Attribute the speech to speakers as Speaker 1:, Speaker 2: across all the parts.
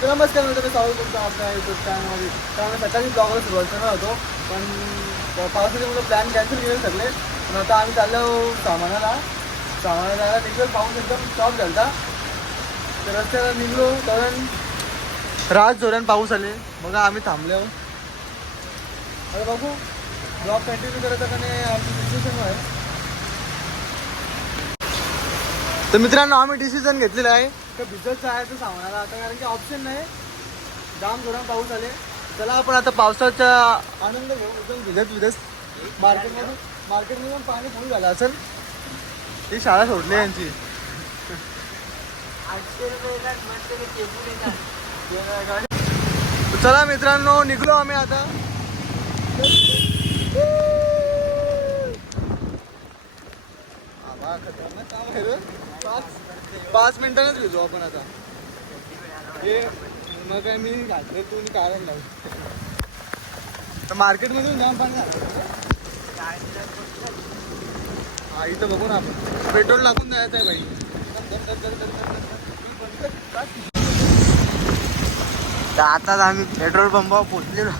Speaker 1: तर नमस्कार मित्रांनो स्वागत करतो आपल्या युट्यूब चॅनलमध्ये त्यामुळे सकाळी ब्लॉगला सुरुवात करणार होतो पण पावसाचे मुलं प्लॅन कॅन्सल केले सगळे. पण आता आम्ही चाललो सामानाला. सामानाला जायला निघलो पाऊस एकदम स्टॉप झाला तर रस्त्याला निघलो कारण रात जोरान पाऊस आले. मग आम्ही थांबलो. अरे बघू. ब्लॉग कंटिन्यू करायचा का नाही आमची सिच्युएशन आहे? तर मित्रांनो आम्ही डिसिजन घेतलेला आहे. तर भिजत जायचं सामानाला आता कारण की ऑप्शन नाही. जाम जोरान पाऊस आले. चला आपण आता पावसाचा आनंद घेऊ. एकदम भिजत भिजत. मार्केटमधून मार्केटमधून पाणी फुल झालं असेल. ही शाळा सोडली यांची. तर चला मित्रांनो निघलो आम्ही आता. आबा, खतरनाक काम आहे रे. पाच पाच मिनिटांनाच घेतो आपण आता. हे मग काय मी घातलं तू कारण लावू तर मार्केटमधून जाम पाणी हा इथं बघू ना आपण. पेट्रोल टाकून द्यायचं आहे बाई.
Speaker 2: तर आताच आम्ही पेट्रोल पंपावर पोहोचलेलो.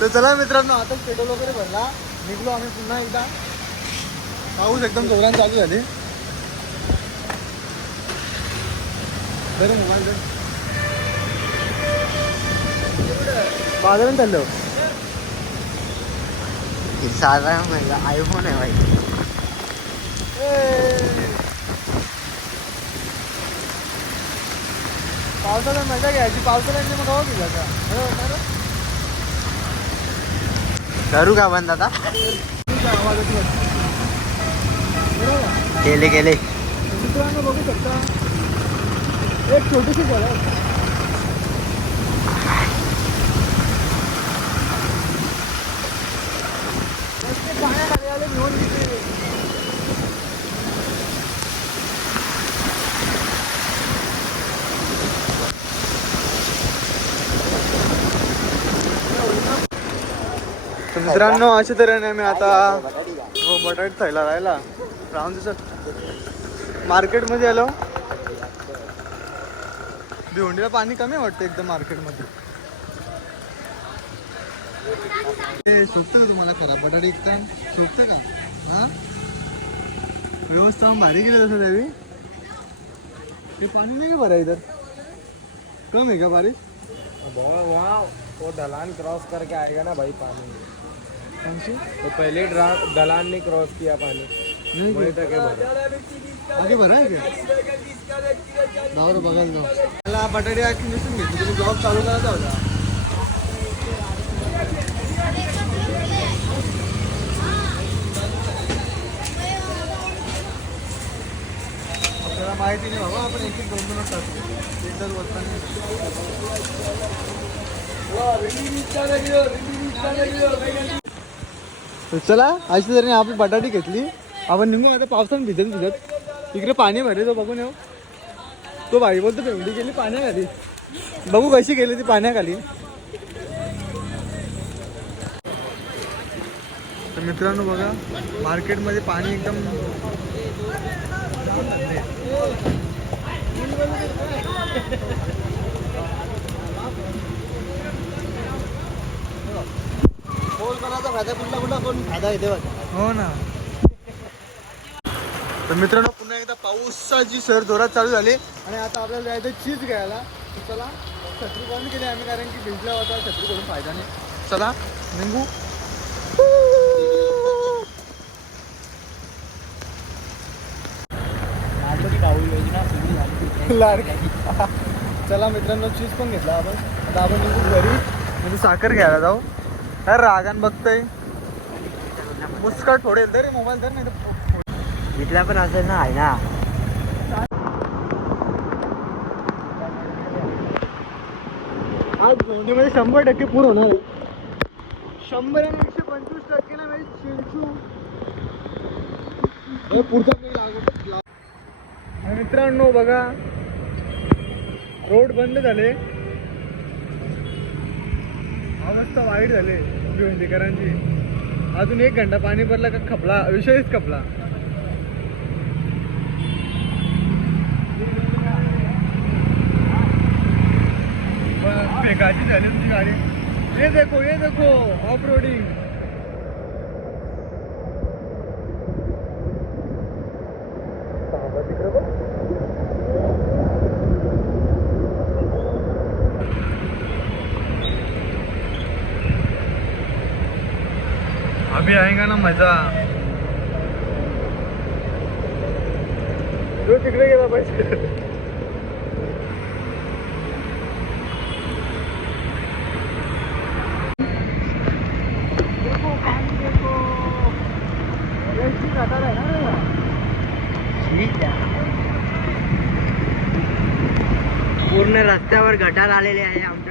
Speaker 1: तर चला मित्रांनो आता पेट्रोल वगैरे भरला. निघलो आम्ही पुन्हा एकदा. पाऊस एकदम जोरात चालू झाले. बरं मोबाईल बाजारात चाललो.
Speaker 2: साधारण आयफोन आहे भाई.
Speaker 1: पावसाला मजा घ्यायची. पावसाला मग गावा हो ना रे?
Speaker 2: करू का बंद आता?
Speaker 1: गेले
Speaker 2: केले
Speaker 1: बघू शकता. एक छोटीशी घर आहे रस्ते पाण्याखाली आले घेऊन तिथे तर मित्रांनो अशा तऱ्हेने मी आता हो बटाट थैला राहिला. राहून दिसत मार्केटमध्ये आलो. भिवंडीला पाणी कमी वाटतं एकदम मार्केटमध्ये. ते शोभतं का तुम्हाला खराब बटाटे एकदम शोभतं का? हा? व्यवस्था भारी केली तसं देवी ते पाणी नाही का भरा इधर? कम आहे का बारीक
Speaker 3: वहाँ वो ढलान क्रॉस करके आएगा ना भाई पानी तो पहले ढलान नहीं क्रॉस किया पानी।
Speaker 1: नाही
Speaker 3: वहीं तक है भरा।
Speaker 1: आगे भरा आहे का दावर बघायला जाऊ मला बटाटे आखी दिसून घेतली तुम्ही जॉब चालू करायचा होता माहिती नाही बाबा आपण एक एक दोन दोन टाकतो एकदाच वरताना तर चला अशी तरी आपण बटाटी घेतली. आपण निघून आता पावसानं भिजत भिजत तिकडे पाणी भरले तो बघून येऊ. तो भाई बोलतो, भेंडी गेली पाण्याखाली. बघू कशी गेली ती पाण्याखाली. तर मित्रांनो बघा, मार्केटमध्ये पाणी एकदम फायदा कुठला फायदा हो ना. तर मित्रांनो पुन्हा एकदा पाऊसाची सर जोरात चालू झाली. आणि आता आपल्याला जायचं चीज घ्यायला. चला छत्री बंद केली आम्ही? कारण की भिजला होता छत्री करून फायदा नाही. चला निघू चला मित्रांनो चीज पण घेतला आपण. आता आपण निघू घरी. म्हणजे साखर घ्यायला जाऊ. अरे रागान बघतोय? मुस्कट फोडेल तरी मोबाईल धर नाही तर
Speaker 2: इथला पण असेल ना आहे ना.
Speaker 1: आज शंभर टक्के पूर होणार शंभर आणि एकशे पंचवीस टक्के ना म्हणजे चिंचू पुढचा मित्रांनो बघा रोड बंद झाले. अवस्था वाईट झाली भिवंडीकरांची. अजून एक घंटा पाणी भरला का खपला विषयच खपला. बेकाची झाली तुमची गाडी. ये देखो ये देखो ऑफ रोडिंग अभी आएगा ना मजा। तू तिकडे गेला पाहिजे.
Speaker 2: पूर्ण रस्त्यावर गटार आलेले आहे आमच्याकडे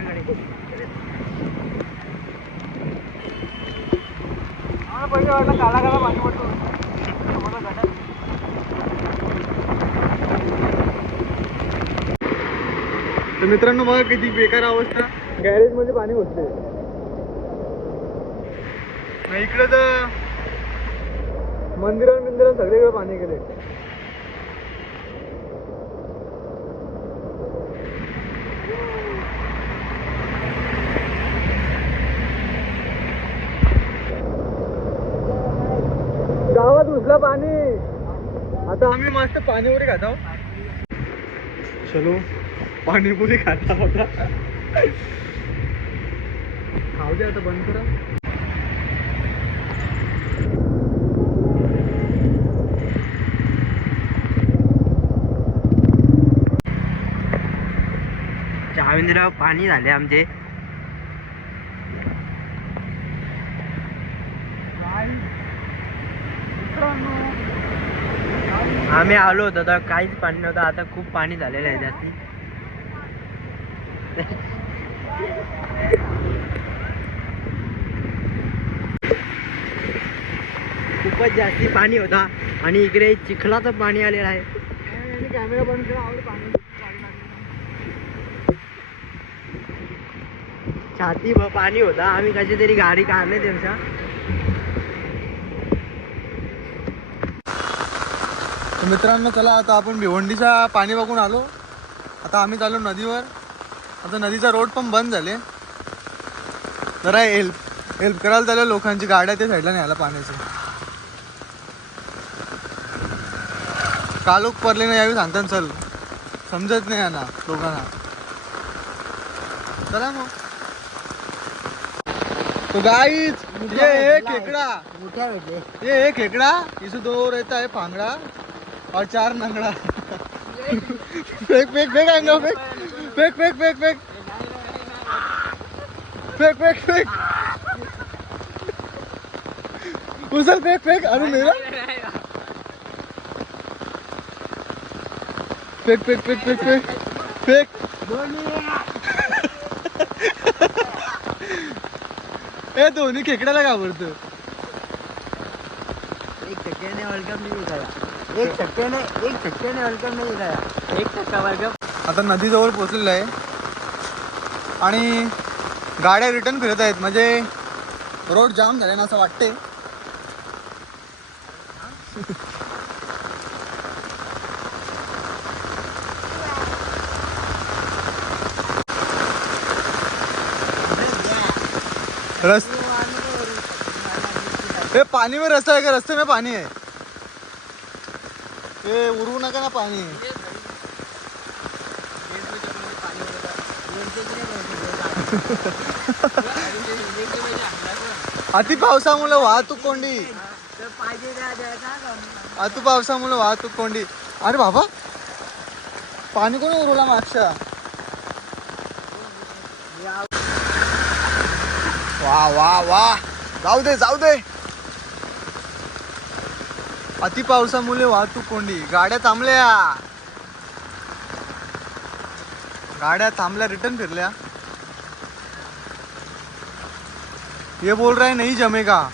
Speaker 1: पहिले वाटलं काला काला पाणी पडतो तर मित्रांनो बघा किती बेकार अवस्था. गॅरेजमध्ये पाणी होते नाही इकडे तर मंदिरात मंदिरात सगळीकडे पाणी गेले गावात घुसलं पाणी आता आम्ही मस्त पाणीपुरी खात आहोत चलो पाणीपुरी खाता होता खाऊ दे आता बंद करा.
Speaker 2: चाविंद्राव पाणी झाले आमचे. आम्ही आलो होतो तर काहीच पाणी नव्हतं. आता खूप पाणी झालेलं आहे जास्ती. खूपच जास्ती पाणी होता. आणि इकडे चिखलाचं पाणी आलेलं आहे.
Speaker 1: कॅमेरा बंद पाणी
Speaker 2: छाती पाणी होता. आम्ही कशी तरी गाडी काढले त्यांच्या.
Speaker 1: मित्रांनो चला आता आपण भिवंडीच्या पाणी बघून आलो. आता आम्ही चाललो नदीवर. आता नदीचा रोड पण बंद झाले. जरा हेल्प हेल्प करायला चालू लोकांची गाड्या त्या साईडला न्यायला पाण्याचं. कालोख पडले नाही यावी सांगतात चल. समजत नाही यांना लोकांना. चला मग. तो गाईच ये ये खेकडा. ये एक खेकड़ा. इसे दो रहता है फांगड़ा. और चार नंगड़ा। फेक फेक फेक आएंगे fake. Fake fake fake fake. Fake fake fake. उसल फेक फेक। अरे मेरा। Fake fake fake fake fake. Fake. ए दोन्ही खेकड्याला घाबरतो
Speaker 2: एक वर्ल्ड कप नाही दिखाया एक टक्क्याने एक टक्क्याने नाही एक टक्का
Speaker 1: आता नदीजवळ पोचलेलं आहे. आणि गाड्या रिटर्न फिरत आहेत. म्हणजे रोड जाम झाले ना असं वाटते रस हे पाणी में रस्ता है का? रस्ते में पानी है ये उड़ू नका ना पाणी. अति पावसामुळे वाहतूक कोंडी. अति पावसामुळे वाहतूक कोंडी. अरे बाबा पाणी कोणी उरवला मागच्या? वा वा वा. जाऊ दे जाऊ दे. अति पावसामुळे वाहतूक कोंडी. गाड्या थांबल्या. गाड्या थांबल्या रिटर्न फिरल्या. ये बोल रहा है नहीं जमेगा.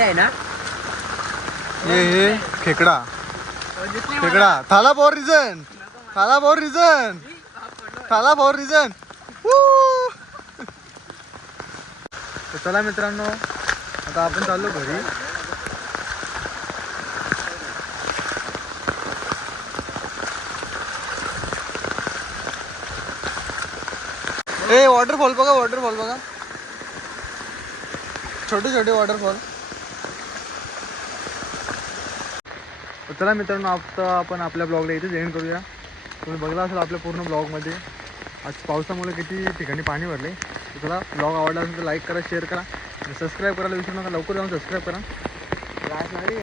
Speaker 2: मोठे आहे ना?
Speaker 1: हे हे खेकडा. खेकडा. Thala for reason Thala for reason Thala for reason चला मित्रांनो आता आपण चाललो घरी. ए वॉटरफॉल बघा वॉटरफॉल बघा. छोटे छोटे वॉटरफॉल चला मित्रांनो आता आपण आपल्या ब्लॉगला इथेच एंड करूया. तुम्ही बघला असेल आपल्या पूर्ण ब्लॉगमध्ये आज पावसामुळे किती ठिकाणी पाणी भरले. तर चला ब्लॉग आवडला असेल तर लाईक करा शेअर करा. आणि सबस्क्राईब करायला विसरू नका लवकर जाऊन सबस्क्राईब करा.